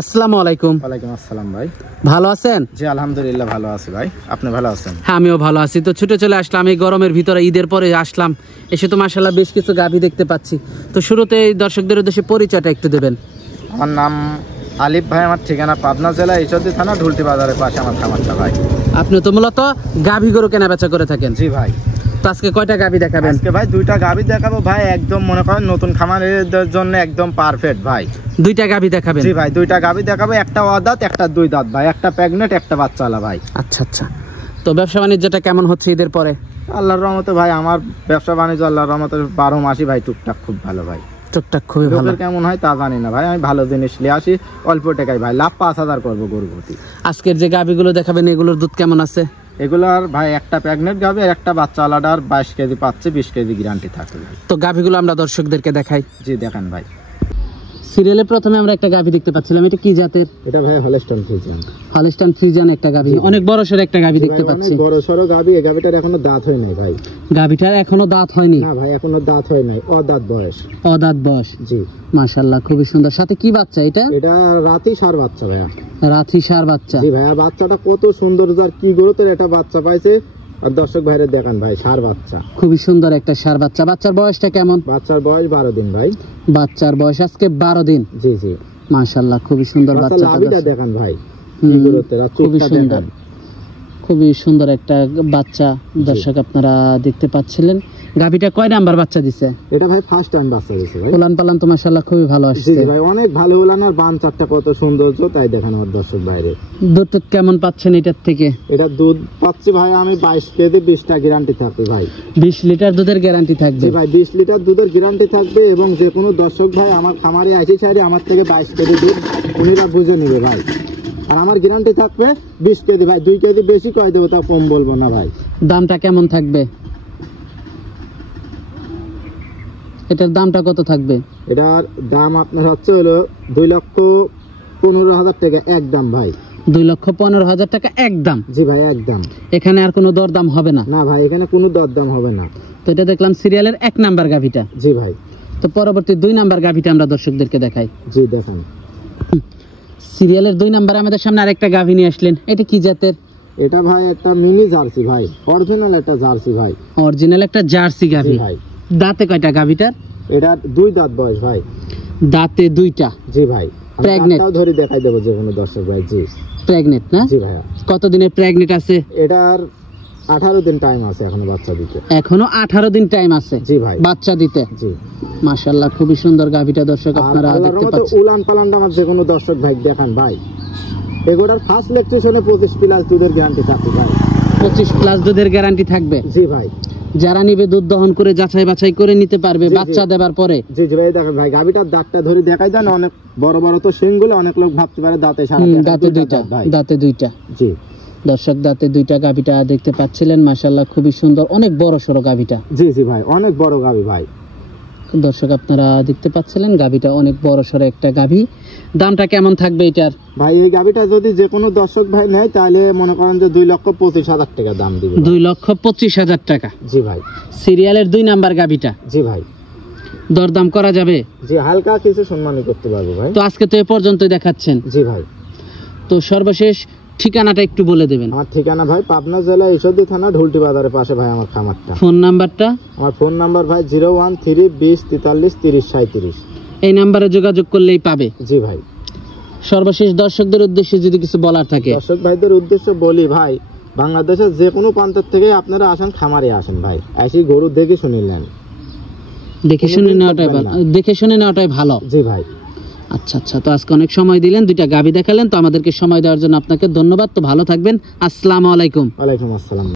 আসসালামু আলাইকুম। ওয়ালাইকুম আসসালাম ভাই, ভালো আছেন? জি আলহামদুলিল্লাহ ভালো আছি ভাই, আপনি ভালো আছেন? হ্যাঁ আমিও ভালো আছি। তো ছুটে চলে আসলাম এই গরমের ভিতরে, ঈদের পরে আসলাম, এসে তো মাশাআল্লাহ বেশ কিছু গাভী দেখতে পাচ্ছি। তো শুরুতে এই দর্শকদের উদ্দেশ্যে পরিচয়টা একটু দেবেন। আমার নাম আলিফ ভাই, আমার ঠিকানা পাবনা জেলা ঈশ্বরদী থানা ঢুলটি বাজারের পাশে আমার খামারটা ভাই। আপনি তো মূলত গাভী গরু কেনা বেচা করে থাকেন? জি ভাই। তো আজকে কয়টা গাভী দেখাবেন? আজকে ভাই দুইটা গাভী দেখাবো ভাই, একদম মনে করেন নতুন খামারের জন্য একদম পারফেক্ট ভাই। দুইটা গাভী দেখাবেন? জি ভাই, দুইটা গাভী দেখাবো, একটা অদাঁত একটা দুই দাঁত ভাই, একটা প্রেগনেন্ট একটা বাচ্চাওয়ালা ভাই। আচ্ছা আচ্ছা। তো ব্যবসা বাণিজ্যটা কেমন হচ্ছে ঈদের পরে? আল্লাহর রহমতে ভাই আমার ব্যবসা বাণিজ্য আল্লাহর রহমতে 12 মাসই ভাই টুকটাক খুব ভালো ভাই। টুকটাক খুবই ভালো। লোকের কেমন হয় তা জানি না ভাই, আমি ভালো জিনিস নিয়ে আসি অল্প টাকায় ভাই, লাভ 5,000 করবো গরু প্রতি। আজকের যে গাভীগুলো দেখাবেন এগুলোর দুধ কেমন আছে? এগুলার ভাই একটা প্রেগনেন্ট গাভী আর একটা বাচ্চাওয়ালাটার 22 কেজি পাচ্ছে, 20 কেজি গ্যারান্টি থাকে ভাই। তো গাভীগুলো আমরা দর্শকদেরকে দেখাই। জি দেখেন ভাই। সিরিয়ালে প্রথমে আমরা একটা গাভী দেখতে পাচ্ছিলাম, এটা কি জাতের? এটা ভাই হলস্টাইন ফ্রিজিয়ান। হলস্টাইন ফ্রিজিয়ান একটা গাভী, অনেক বড় সর একটা গাভী দেখতে পাচ্ছি। বড় সরো গাভী, এই গাভীটার এখনো দাঁত হয় নাই ভাই। গাভীটার এখনো দাঁত হয়নি? না ভাই এখনো দাঁত হয় নাই, অদাঁত বয়স। অদাঁত বয়স? জি। মাশাআল্লাহ খুবই সুন্দর। সাথে কি বাচ্চা এটা? এটা রাতি সার বাচ্চা ভাইয়া। রাতি সার বাচ্চা? জি ভাইয়া, বাচ্চাটা কত সুন্দর, যার কি গুরুত্বের একটা বাচ্চা পাইছে। আর দর্শক ভাইরে দেখান ভাই, সার বাচ্চা খুবই সুন্দর একটা সার বাচ্চা। বাচ্চার বয়সটা কেমন? বাচ্চার বয়স 12 দিন ভাই। বাচ্চার বয়স আজকে 12 দিন? জি জি। মাশাআল্লাহ খুবই সুন্দর বাচ্চাটা। লাভিটা দেখান ভাই, কি গুরুত্বের, আর খুবই চোখটা সুন্দর, দেখান। খুবই সুন্দর একটা বাচ্চা দর্শক আপনারা দেখতে পাচ্ছিলেন। গাভীটা কয় নাম্বার বাচ্চা দিছে? এটা ভাই ফার্স্ট টাইম বাচ্চা দিছে ভাই। উলান পালান তো মাশাআল্লাহ খুবই ভালো আসছে। জি ভাই অনেক ভালো উলান, আর বান চারটা কত সৌন্দর্য তাই দেখান আমার দর্শক বাইরে। দুধ কেমন পাচ্ছেন এটার থেকে? এটা দুধ পাচ্ছি ভাই আমি 22 কেজি, 20টা গ্যারান্টি থাকবে ভাই। 20 লিটার দুধের গ্যারান্টি থাকবে? জি ভাই 20 লিটার দুধের গ্যারান্টি থাকবে, এবং যে কোনো দর্শক ভাই আমার খামারে আসি চাইলে আমার থেকে 22 কেজি দুধ উনিরা বুঝে নেবে ভাই। আর আমার গ্যারান্টি থাকবে 20 কেজি ভাই, 2 কেজি বেশি কয় দেবো, তা কম বলবো না ভাই। দামটা কেমন থাকবে? এটার দামটা কত থাকবে? এটার দাম আপনার হচ্ছে হলো 2,15,000 টাকা একদম ভাই। 2,15,000 টাকা একদম? জি ভাই একদম। এখানে আর কোনো দরদাম হবে না? না ভাই এখানে কোনো দরদাম হবে না। তো এটা দেখলাম সিরিয়ালের 1 নাম্বার গাভীটা। জি ভাই। তো পরবর্তী 2 নাম্বার গাভীটা আমরা দর্শকদেরকে দেখাই। জি দেখান। সিরিয়ালের 2 নাম্বারে আমাদের সামনে আরেকটা গাভী নিয়ে আসলেন, এটা কি জাতের? এটা ভাই একটা মিনি জার্সি ভাই, অরিজিনাল একটা জার্সি ভাই। অরিজিনাল একটা জার্সি গাভী ভাই। দাঁতে কয়টা গাভীটার? এটা 2 দাঁত বয়স ভাই। দাঁতে 2টা? জি ভাই। প্রেগনেন্ট? দাঁতটাও ধরে দেখাই দেব যে কোনো দর্শক ভাই। জি প্রেগনেন্ট না? জি ভাইয়া। কত দিনের প্রেগনেন্ট আছে? এটার 18 দিন টাইম আছে এখনো বাচ্চা দিতে। এখনো 18 দিন টাইম আছে? জি ভাই। বাচ্চা দিতে? জি। মাশাআল্লাহ খুবই সুন্দর গাভীটা দর্শক আপনারা দেখতে পাচ্ছেন। উলান পালানটা আমার যে কোনো দর্শক ভাই দেখান ভাই। এগুলোর ফার্স্ট লেকচারে 25 প্লাস দুধের গ্যারান্টি থাকবে ভাই। 25 প্লাস দুধের গ্যারান্টি থাকবে? জি ভাই। যারা নিবে দুধ দহন করে যাচাই বাছাই করে নিতে পারবে বাচ্চা দেবার পরে? জি জি ভাই দেখেন ভাই, গাভীটার দাঁতটা ধরে দেখাই দেন, অনেক বড় বড় তো শিংগুলো, অনেক লোক ভাবতে পারে দাঁতে সারা। দাঁতে 2টা? দাঁতে 2টা। জি দর্শক দাঁতে 2টা গাভীটা দেখতে পাচ্ছিলেন, মাশাআল্লাহ খুবই সুন্দর, অনেক বড় সরো গাভীটা। জি জি ভাই অনেক বড় গাভী ভাই। দর্শক আপনারা দেখতে পাচ্ছিলেন গাভীটা অনেক বড় সরো একটা গাভী। দামটা কেমন থাকবে এটার? ভাই এই গাভীটা যদি যে কোনো দর্শক ভাই নেয় তাহলে মনে করেন যে 2,25,000 টাকা দাম দিবে। 2,25,000 টাকা? জি ভাই। সিরিয়ালের 2 নাম্বার গাভীটা? জি ভাই। দরদাম করা যাবে? জি হালকা কিছু সম্মানী করতে পারবো ভাই। তো আজকে তো এ পর্যন্তই দেখাচ্ছেন? জি ভাই। তো সর্বশেষ ঠিকানাটা একটু বলে দেবেন। আমার ঠিকানা ভাই পাবনা জেলা ঈশ্বরদী থানা ঢুলটি বাজারের পাশে ভাই আমার খামারটা। ফোন নাম্বারটা? আমার ফোন নাম্বার ভাই 01320433037। এই নাম্বারে যোগাযোগ করলেই পাবে? জি ভাই। সর্বশেষ দর্শকদের উদ্দেশ্যে যদি কিছু বলার থাকে? দর্শক ভাইদের উদ্দেশ্যে বলি ভাই, বাংলাদেশের যে কোনো প্রান্তের থেকে আপনারা আসেন, খামারে আসেন ভাই, এসে গরু দেখে শুনে নেন। দেখে শুনে নেওয়াটাই ভালো। জি ভাই। আচ্ছা আচ্ছা। তো আজকে অনেক সময় দিলেন, 2টা গাভী দেখালেন, তো আমাদেরকে সময় দেওয়ার জন্য আপনাকে ধন্যবাদ। তো ভালো থাকবেন। আসসালামু আলাইকুম। ওয়ালাইকুম আসসালাম।